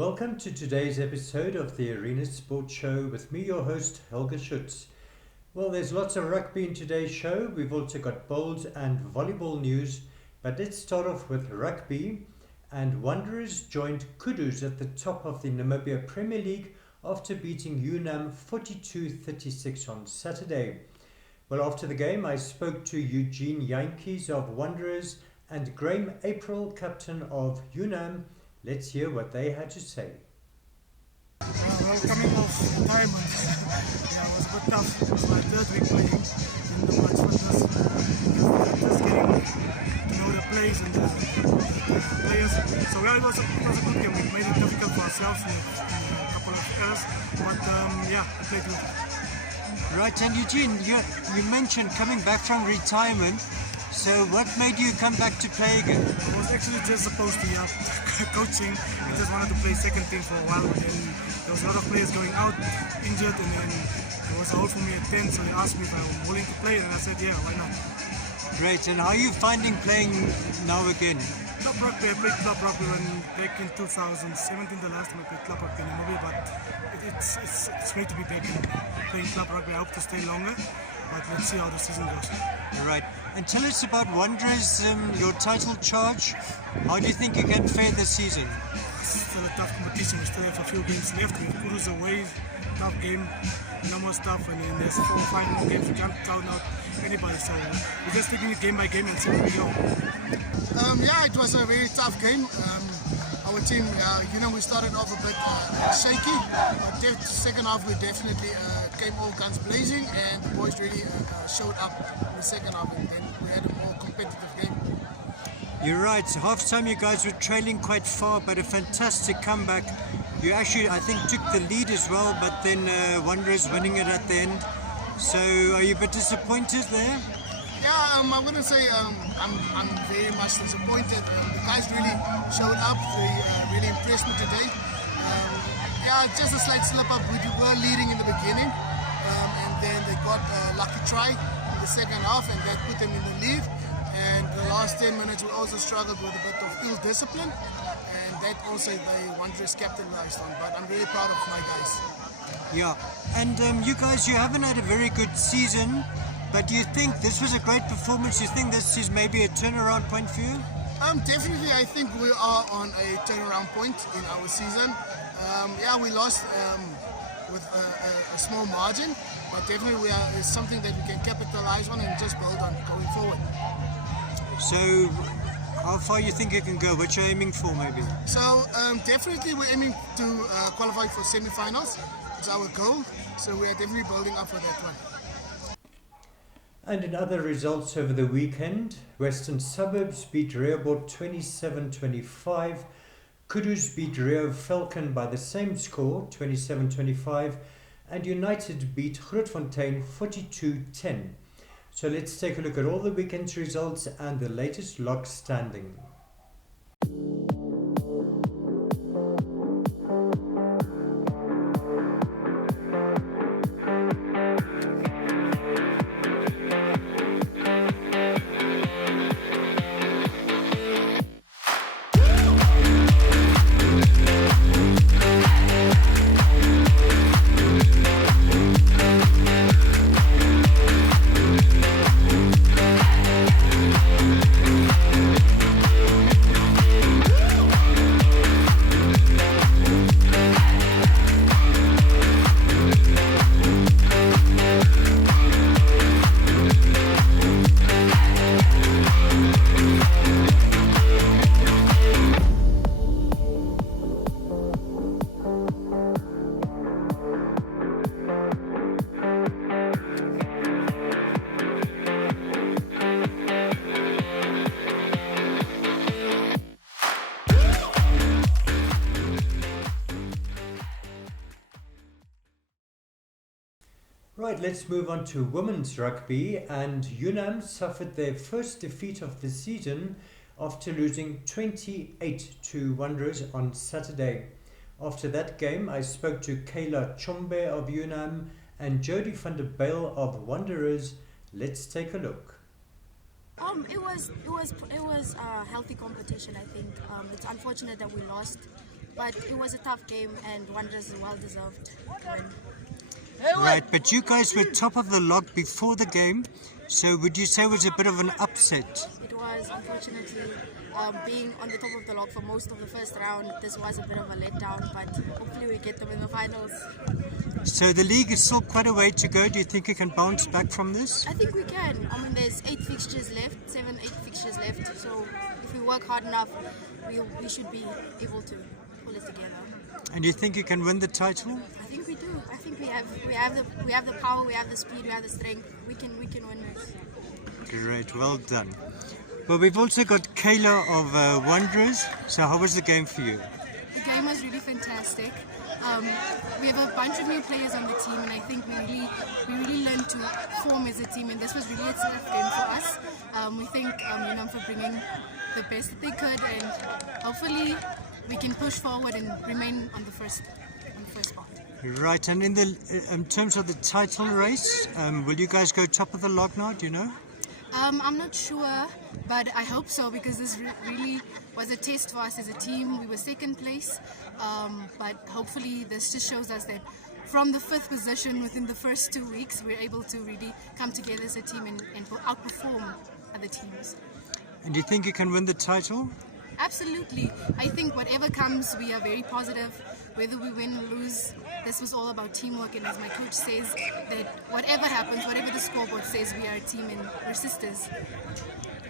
Welcome to today's episode of the Arena Sports Show with me, your host, Helge Schutz. Well, there's lots of rugby in today's show. We've also got bowls and volleyball news, but let's start off with rugby. And Wanderers joined Kudus at the top of the Namibia Premier League after beating UNAM 42-36 on Saturday. Well, after the game, I spoke to Eugene Jantjies of Wanderers and Graham April, captain of UNAM. Let's hear what they had to say. Well, coming off retirement, it was a bit tough. It was my third week playing in the match fitness. Just getting to know the plays and the players. So it was a good game. We made it difficult for ourselves in a couple of errors, but we played good. Right, and Eugene, you mentioned coming back from retirement. So what made you come back to play again? I was actually just supposed to coaching. I just wanted to play second team for a while, but then there was a lot of players going out injured, and then there was a hole for me at 10, so they asked me if I'm willing to play, and I said, yeah, why not? Great, and how are you finding playing now again? Club rugby, I played club rugby back in 2017, the last time I played club rugby in Namibia, but it's great to be back playing club rugby. I hope to stay longer, but let's see how the season goes. Right, and tell us about Wanderers, your title charge. How do you think you can fare this season? It's still a tough competition. We still have a few games left. We have Kudus away, tough game, no more stuff, and then there's 4 or 5 more games. We can't count out anybody, so we're just taking it game by game and see where we go. It was a very tough game. Our team, we started off a bit shaky, but the second half we definitely came all guns blazing, and the boys really showed up in the second half, and then we had a more competitive game. You're right, half time you guys were trailing quite far, but a fantastic comeback. You actually, I think, took the lead as well, but then Wanderers winning it at the end. So are you a bit disappointed there? Yeah, I wouldn't say I'm very much disappointed. The guys really showed up. They really impressed me today. Just a slight slip up. We were leading in the beginning, and then they got a lucky try in the second half, and that put them in the lead. And the last 10 minutes, we also struggled with a bit of ill discipline, and that also the Wanderers capitalized on. But I'm really proud of my guys. Yeah, and you guys, you haven't had a very good season. But do you think this was a great performance? You think this is maybe a turnaround point for you? Definitely, I think we are on a turnaround point in our season. We lost with a small margin, but definitely it's something that we can capitalize on and just build on going forward. So, how far you think you can go? What you're aiming for, maybe? So, definitely we're aiming to qualify for semi-finals. It's our goal, so we are definitely building up for that one. And in other results over the weekend, Western Suburbs beat Rehoboth 27-25, Kudus beat Rio Falcon by the same score, 27-25, and United beat Grootfontein 42-10. So let's take a look at all the weekend's results and the latest log standing. Right, let's move on to women's rugby, and UNAM suffered their first defeat of the season after losing 28 to Wanderers on Saturday. After that game, I spoke to Kayla Chombe of UNAM and Jody van der Bijl of Wanderers. Let's take a look. It was a healthy competition. I think it's unfortunate that we lost, but it was a tough game and Wanderers well deserved win. Right, but you guys were top of the log before the game, so would you say it was a bit of an upset? It was, unfortunately, being on the top of the log for most of the first round, this was a bit of a letdown, but hopefully we get them in the finals. So the league is still quite a way to go. Do you think you can bounce back from this? I think we can. I mean, there's 8 fixtures left, 8 fixtures left, so if we work hard enough, we should be able to pull it together. And you think you can win the title? I think we do. I think we have the power, we have the speed, we have the strength. We can win this. Great, well done. Well, we've also got Kayla of Wanderers. So how was the game for you? The game was really fantastic. We have a bunch of new players on the team, and I think we really learned to form as a team. And this was really a tough game for us. We thank Unam for bringing the best that they could, and hopefully we can push forward and remain on the first spot. Right, and in terms of the title race, will you guys go top of the log now? Do you know? I'm not sure, but I hope so, because this really was a test for us as a team. We were second place, but hopefully this just shows us that from the 5th position within the first 2 weeks, we're able to really come together as a team and outperform other teams. And do you think you can win the title? Absolutely. I think whatever comes, we are very positive. Whether we win or lose, this was all about teamwork, and as my coach says, that whatever happens, whatever the scoreboard says, we are a team and we're sisters.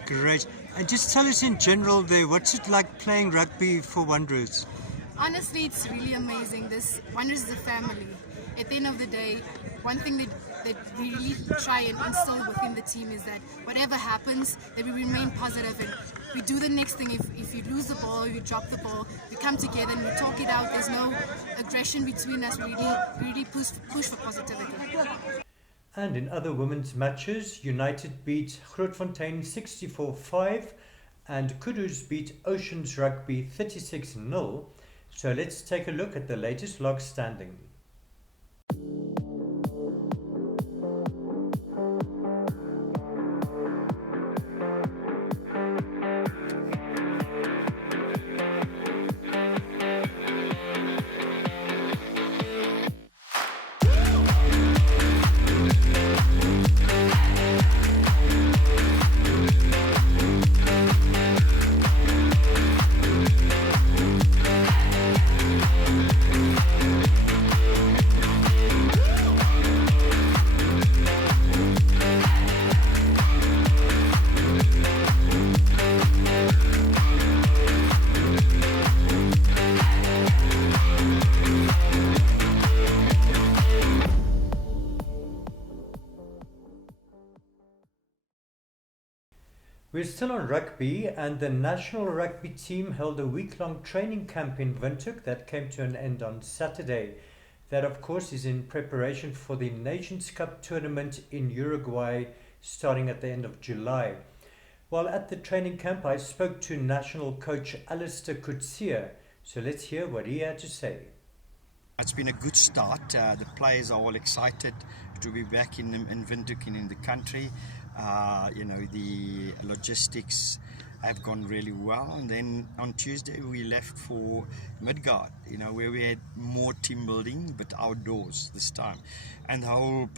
Great. And just tell us in general there, what's it like playing rugby for Wanderers? Honestly, it's really amazing. Wanderers is a family. At the end of the day, one thing that we really try and instill within the team is that whatever happens, that we remain positive and we do the next thing. If you lose the ball or you drop the ball, we come together and we talk it out. There's no aggression between us. We really push for positivity. And in other women's matches, United beat Grootfontein 64-5 and Kudus beat Oceans Rugby 36-0. So let's take a look at the latest log standing. We're still on rugby, and the national rugby team held a week-long training camp in Windhoek that came to an end on Saturday. That, of course, is in preparation for the Nations Cup tournament in Uruguay starting at the end of July. While at the training camp, I spoke to national coach Alistair Coetzee. So let's hear what he had to say. It's been a good start. The players are all excited to be back in Windhoek in the country. The logistics have gone really well, and then on Tuesday we left for Midgard, where we had more team building but outdoors this time, and the whole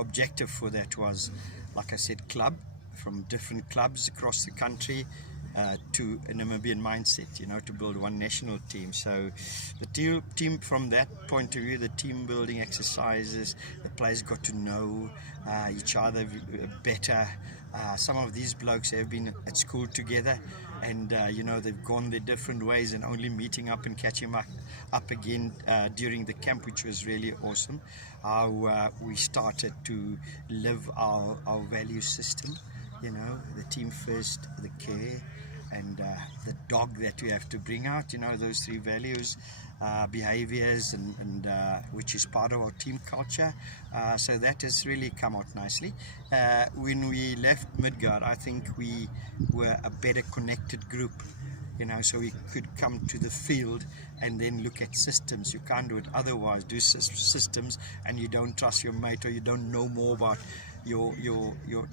objective for that was, like I said, from different clubs across the country to a Namibian mindset, to build one national team. So the team from that point of view, the team building exercises, the players got to know each other better. Some of these blokes have been at school together, and they've gone their different ways, and only meeting up and catching up again during the camp, which was really awesome. How we started to live our value system, the team first, the care, and the dog that we have to bring out, those 3 values, behaviors, and which is part of our team culture. So that has really come out nicely. When we left Midgard, I think we were a better connected group, so we could come to the field and then look at systems. You can't do it otherwise. Do systems and you don't trust your mate, or you don't know more about your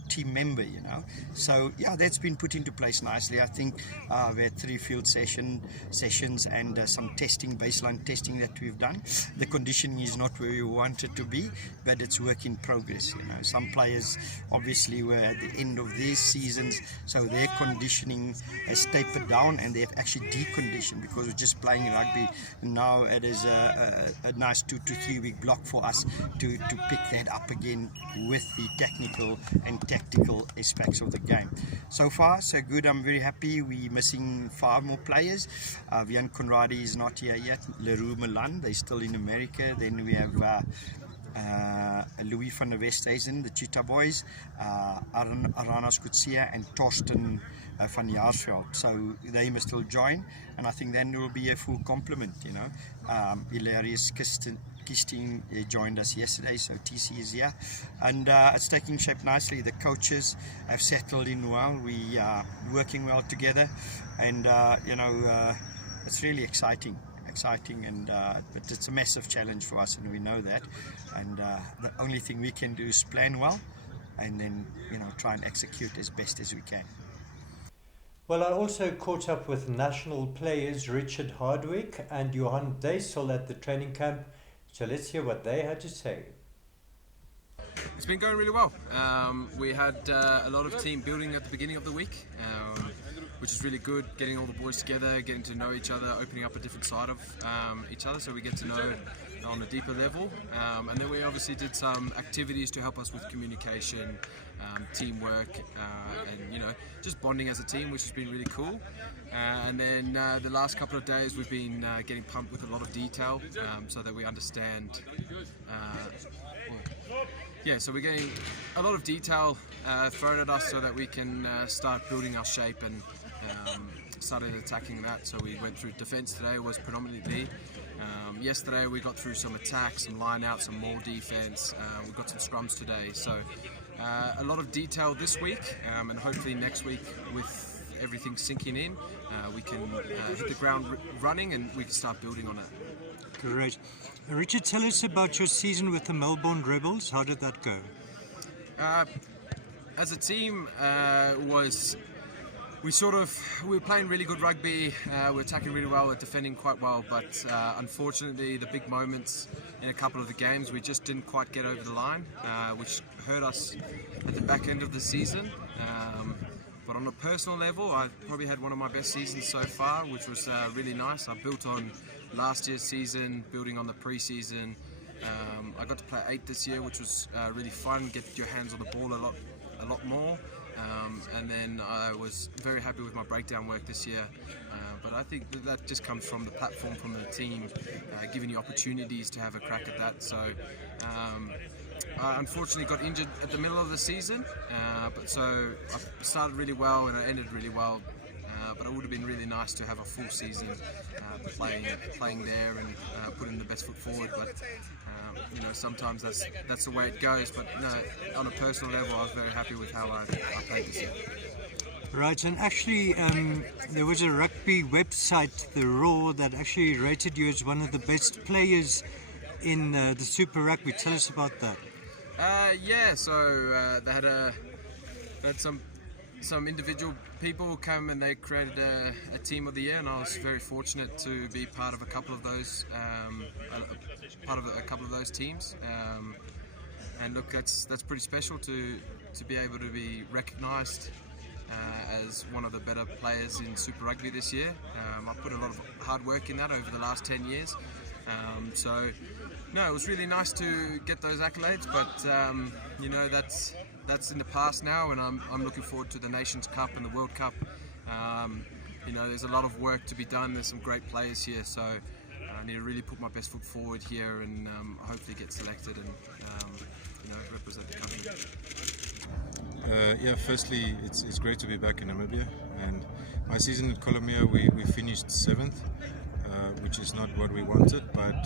team member, you know. So yeah, that's been put into place nicely. I think we had 3 field sessions and some baseline testing that we've done. The conditioning is not where we want it to be, but it's work in progress, you know. Some players obviously were at the end of their seasons, so their conditioning has tapered down and they've actually deconditioned because we're just playing rugby. Now it is a nice 2 to 3 week block for us to pick that up again with the technical and tactical aspects of the game. So far so good. I'm very happy. We're missing 5 more players. Vian Conradi is not here yet. Leroux Milan, they're still in America. Then we have Louis van der Westhuizen, the Cheetah Boys, Aranas Kutsia and Torsten van Jaarsveld. So they must still join, and I think then there will be a full complement, you know. Hilarious Kirsten joined us yesterday, so TC is here, and it's taking shape nicely. The coaches have settled in well. We are working well together, and you know, it's really exciting, and but it's a massive challenge for us, and we know that. And the only thing we can do is plan well, and then, you know, try and execute as best as we can. Well, I also caught up with national players Richard Hardwick and Johan Deisel at the training camp. So let's hear what they had to say. It's been going really well. We had a lot of team building at the beginning of the week, which is really good, getting all the boys together, getting to know each other, opening up a different side of each other, so we get to know on a deeper level. And then we obviously did some activities to help us with communication, teamwork, and, you know, just bonding as a team, which has been really cool. And then the last couple of days we've been getting pumped with a lot of detail, so that we understand. So we're getting a lot of detail thrown at us so that we can start building our shape and started attacking that. So we went through defence today, was predominantly. Yesterday we got through some attacks, some line out, some more defence. We've got some scrums today. So a lot of detail this week, and hopefully next week, with everything sinking in, we can hit the ground running and we can start building on it. Great. Richard, tell us about your season with the Melbourne Rebels. How did that go? As a team, we were playing really good rugby, we're attacking really well, we're defending quite well, but unfortunately the big moments in a couple of the games we just didn't quite get over the line, which hurt us at the back end of the season. But on a personal level, I probably had one of my best seasons so far, which was really nice. I built on last year's season, building on the pre-season. I got to play 8 this year, which was really fun, get your hands on the ball a lot more. And then I was very happy with my breakdown work this year. But I think that just comes from the platform, from the team, giving you opportunities to have a crack at that. So I unfortunately got injured at the middle of the season, but so I started really well and I ended really well. But it would have been really nice to have a full season playing there and putting the best foot forward. But you know, sometimes that's the way it goes. But no, on a personal level, I was very happy with how I played this year. Right, and actually there was a rugby website, The Raw, that actually rated you as one of the best players in the Super Rugby. Tell us about that. So they had some individual people come and they created a team of the year, and I was very fortunate to be part of a couple of those teams. And look, that's pretty special to be able to be recognised as one of the better players in Super Rugby this year. I put a lot of hard work in that over the last 10 years. No, it was really nice to get those accolades, but you know, that's in the past now, and I'm looking forward to the Nations Cup and the World Cup. You know, there's a lot of work to be done. There's some great players here, so I need to really put my best foot forward here and hopefully get selected and you know, represent the country. Firstly, it's great to be back in Namibia, and my season at Colombia we finished 7th, which is not what we wanted, but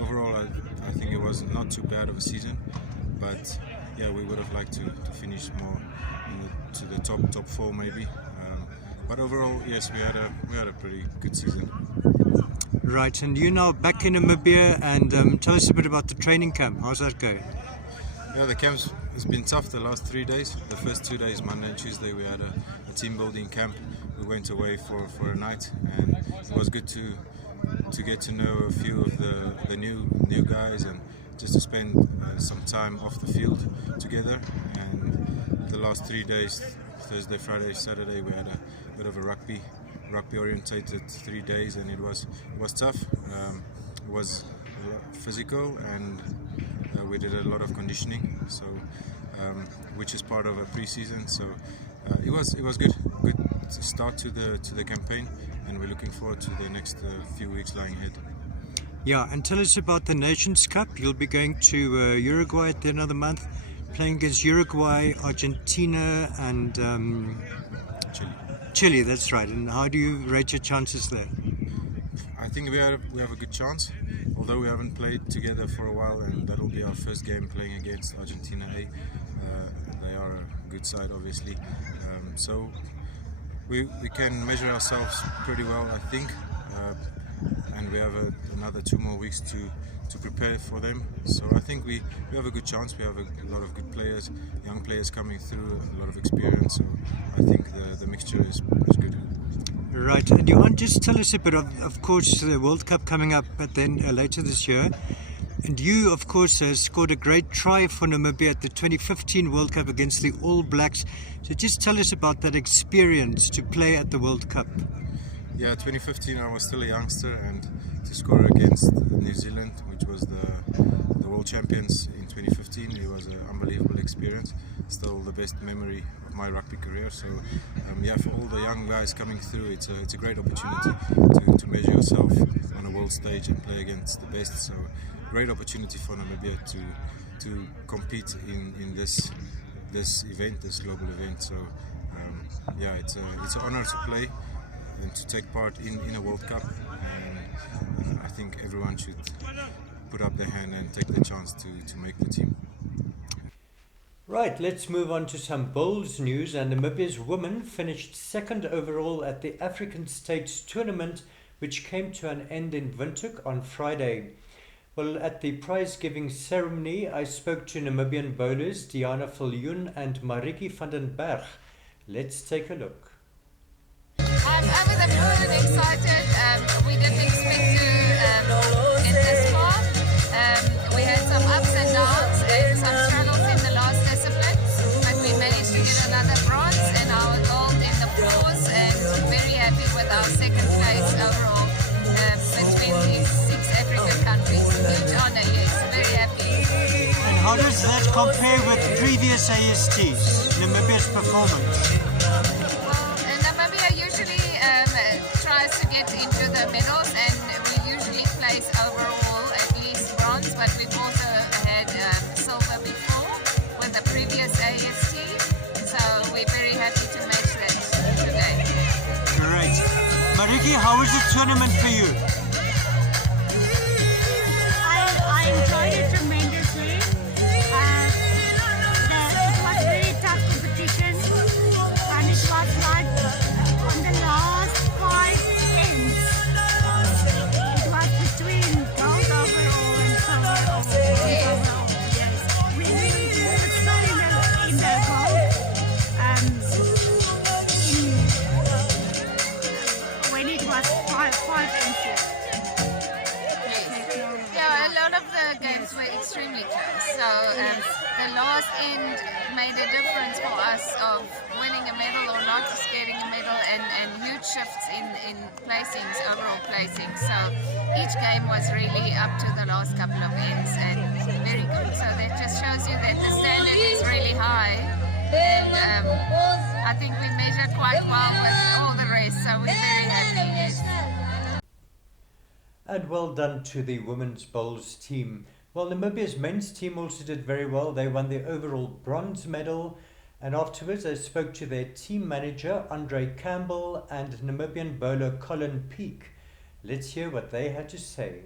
overall I think it was not too bad of a season, but yeah, we would have liked to finish more to the top 4 maybe, but overall, yes, we had a pretty good season. Right, and you're now back in Namibia, and tell us a bit about the training camp. How's that going? Yeah, the camp has been tough the last 3 days. The first 2 days, Monday and Tuesday, we had a team building camp. We went away for a night, and it was good to get to know a few of the new guys, and just to spend some time off the field together. And the last 3 days, Thursday, Friday, Saturday, we had a bit of a rugby orientated 3 days, and it was tough. It was physical, and we did a lot of conditioning, so which is part of a pre-season. So it was good start to the campaign, and we're looking forward to the next few weeks lying ahead. Yeah, and tell us about the Nations Cup. You'll be going to Uruguay at the end of the month, playing against Uruguay, Argentina, and Chile. That's right. And how do you rate your chances there? I think we have a good chance, although we haven't played together for a while, and that'll be our first game playing against Argentina A. They are a good side, obviously, so we can measure ourselves pretty well, I think, and we have another 2 more weeks to prepare for them. So I think we have a good chance. We have a lot of good players, young players coming through, a lot of experience. So I think the mixture is good. Right, and Johan, just tell us a bit of course, the World Cup coming up, but then later this year. And you, of course, scored a great try for Namibia at the 2015 World Cup against the All Blacks. So just tell us about that experience to play at the World Cup. Yeah, 2015 I was still a youngster, and to score against New Zealand, which was the world champions in 2015, it was an unbelievable experience. Still the best memory of my rugby career. So yeah, for all the young guys coming through, it's a great opportunity to measure yourself on a world stage and play against the best. So great opportunity for Namibia to compete in this event, this global event. So yeah, it's an honor to play and to take part in a World Cup, and I think everyone should put up their hand and take the chance to make the team. Right, let's move on to some bowls news. And Namibia's women finished second overall at the African States Tournament, which came to an end in Windhoek on Friday. Well, at the prize-giving ceremony, I spoke to Namibian bowlers Diana Viljoen and Mariki van den Berg. Let's take a look. I was really excited. We didn't expect to get this far. We had some ups and downs and some struggles in the last discipline, but we managed to get another bronze and our gold in the fours, and very happy with our second place overall between these 6 African countries. Huge honor, yes, very happy. And how does that compare with previous ASTs, Namibia's performance? Tries to get into the medals, and we usually place overall at least bronze, but we've also had silver before with the previous AST, so we're very happy to match that today. Great. Mariki, how was the tournament for you? I enjoyed it tremendously. It was very tough competition, and it was like on the last 5 ends. It was between gold overall and silver overall. Yes. We were still in the gold when it was 5 ends left. Yeah, a lot of the games were extremely close, so the last end made a difference for us of winning a medal or not, just getting a medal, and huge shifts in placings, overall placings. So each game was really up to the last couple of ends and very good. So that just shows you that the standard is really high, and I think we measured quite well with all the rest, so we're very happy. Yes. And well done to the women's bowls team. Well, Namibia's men's team also did very well. They won the overall bronze medal. And afterwards, I spoke to their team manager, Andre Campbell, and Namibian bowler Colin Peake. Let's hear what they had to say.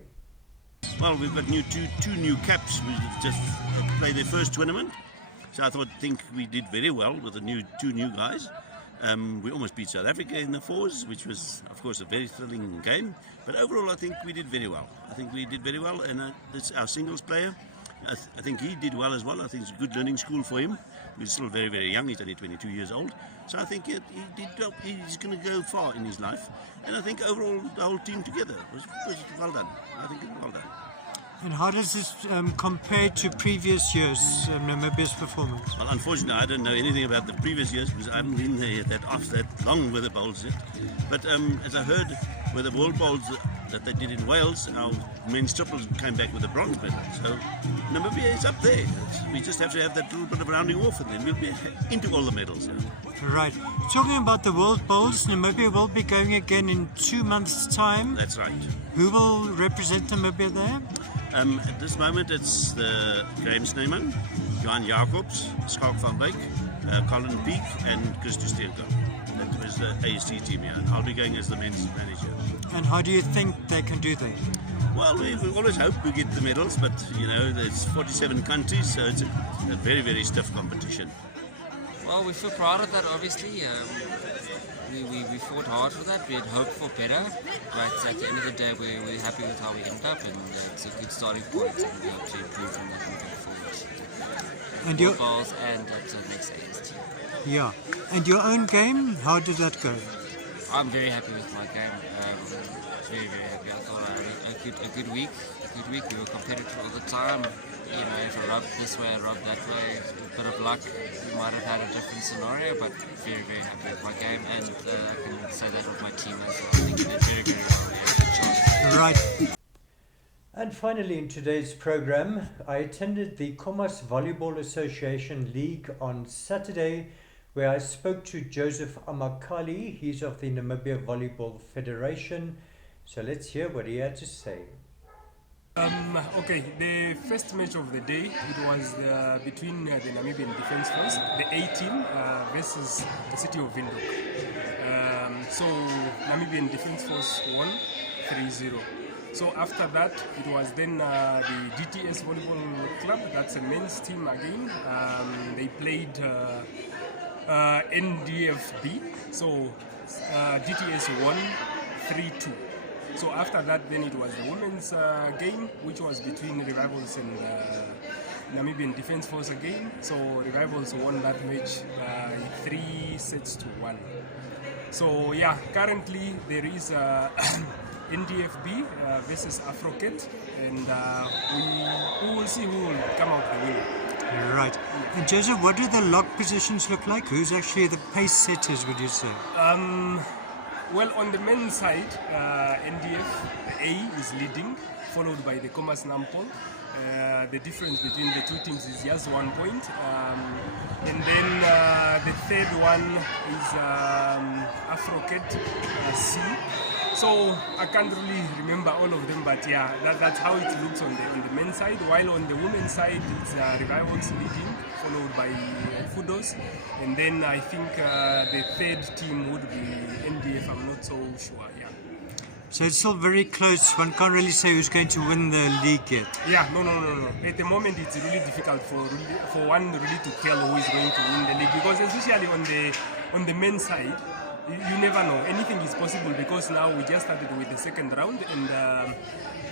Well, we've got two new caps. We just played their first tournament. So I think we did very well with the two new guys. We almost beat South Africa in the fours, which was, of course, a very thrilling game. But overall, I think we did very well. And it's our singles player. I think he did well as well. I think it's a good learning school for him. He's still very, very young. He's only 22 years old. So I think he's going to go far in his life. And I think overall, the whole team together was well done. I think it was well done. And how does this compare to previous years, Namibia's performance? Well, unfortunately, I don't know anything about the previous years because I haven't been there that long with the bowls yet. But as I heard with the World Bowls that they did in Wales, our men's triples came back with a bronze medal. So Namibia is up there. We just have to have that little bit of rounding off and then we'll be into all the medals. Right. Talking about the World Bowls, Namibia will be going again in 2 months' time. That's right. Who will represent Namibia there? At this moment, it's the Graham Snyman, Johan Jacobs, Schalk van Beek, Colin Peake, and Christus Steenkamp. That was the AST team here. And I'll be going as the men's manager. And how do you think they can do that? Well, we always hope we get the medals, but there's 47 countries, so it's a very, very stiff competition. Well, we feel proud of that, obviously. We fought hard for that. We had hoped for better, but at the end of the day, we're happy with how we ended up, and it's a good starting point, and we hope to improve from that moving forward. And your balls and at the next AST. Yeah. And your own game, how did that go? I'm very happy with my game. Very, very happy. I thought I had a good week. We were competitive all the time. If I rubbed this way, I rubbed that way. A bit of luck, we might have had a different scenario, but very, very happy with my game, and I can say that with my team as well. I think we did very, very well. We had a good chance. Right. And finally, in today's program, I attended the Commerce Volleyball Association League on Saturday, where I spoke to Joseph Amakali. He's of the Namibia Volleyball Federation. So let's hear what he had to say. Okay, the first match of the day, it was between the Namibian Defence Force, the A team, versus the city of Windhoek. So Namibian Defence Force won 3-0. So after that, it was then the DTS Volleyball Club, that's a men's team again. They played NDFB, so DTS won 3-2. So after that, then it was the women's game, which was between Revivals and Namibian Defence Force again. So Revivals won that match 3-1. So yeah, currently there is NDFB versus Afrocat, and we will see who will come out the winner. Right. And Joseph, what do the lock positions look like? Who's actually the pace setters, would you say? Well, on the men's side, NDF A is leading, followed by the Commerce Nampol. The difference between the two teams is just 1 point. And then the third one is Afrocat C. So I can't really remember all of them, but yeah, that's how it looks on the men's side. While on the women's side, it's Revivals leading, followed by Fudos. And then I think the third team would be NDF, I'm not so sure, yeah. So it's still very close. One can't really say who's going to win the league yet. Yeah, no. At the moment, it's really difficult for one really to tell who is going to win the league, because especially on the men's side, you never know. Anything is possible, because now we just started with the second round, and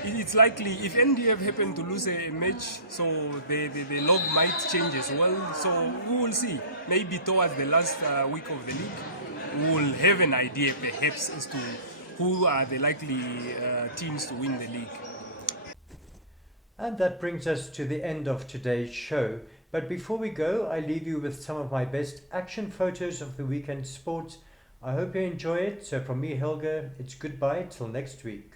it's likely if NDF happen to lose a match, so the log might change as well. So we will see. Maybe towards the last week of the league, we will have an idea perhaps as to who are the likely teams to win the league. And that brings us to the end of today's show. But before we go, I leave you with some of my best action photos of the weekend sports. I hope you enjoy it. So from me, Helga, it's goodbye till next week.